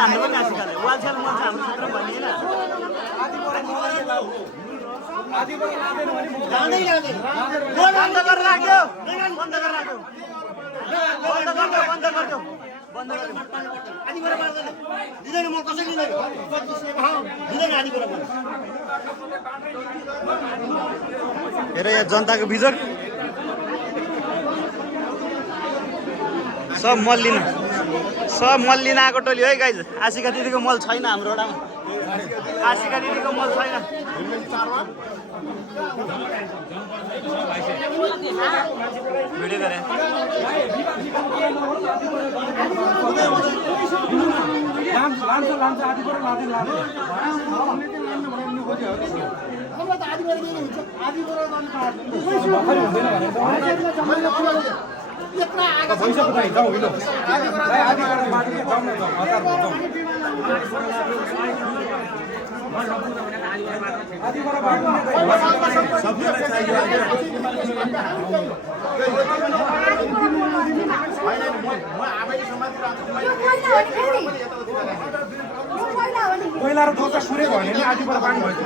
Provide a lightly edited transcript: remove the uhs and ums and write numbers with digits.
हाम्रो पनि आसी खाले वालछाल मल छ हाम्रो क्षेत्र भनिएन बन्द गरेर राख्यो बन्द गरेर राख्यो बन्द गर्दियो आधी गरेर मार्दैन दिदैन म कसै दिदैन दिदैन आधी गरेर हेर यहाँ जनताको बिजोग सब मल लिन आएको टोली है गाइज आशिका दिदीको मल छैन हाम्रो वडामा आशिका दिदीको मल छैन भिडियो गरे पहिला र दोस्रो सुरे भने नि आधी पर बानी भयो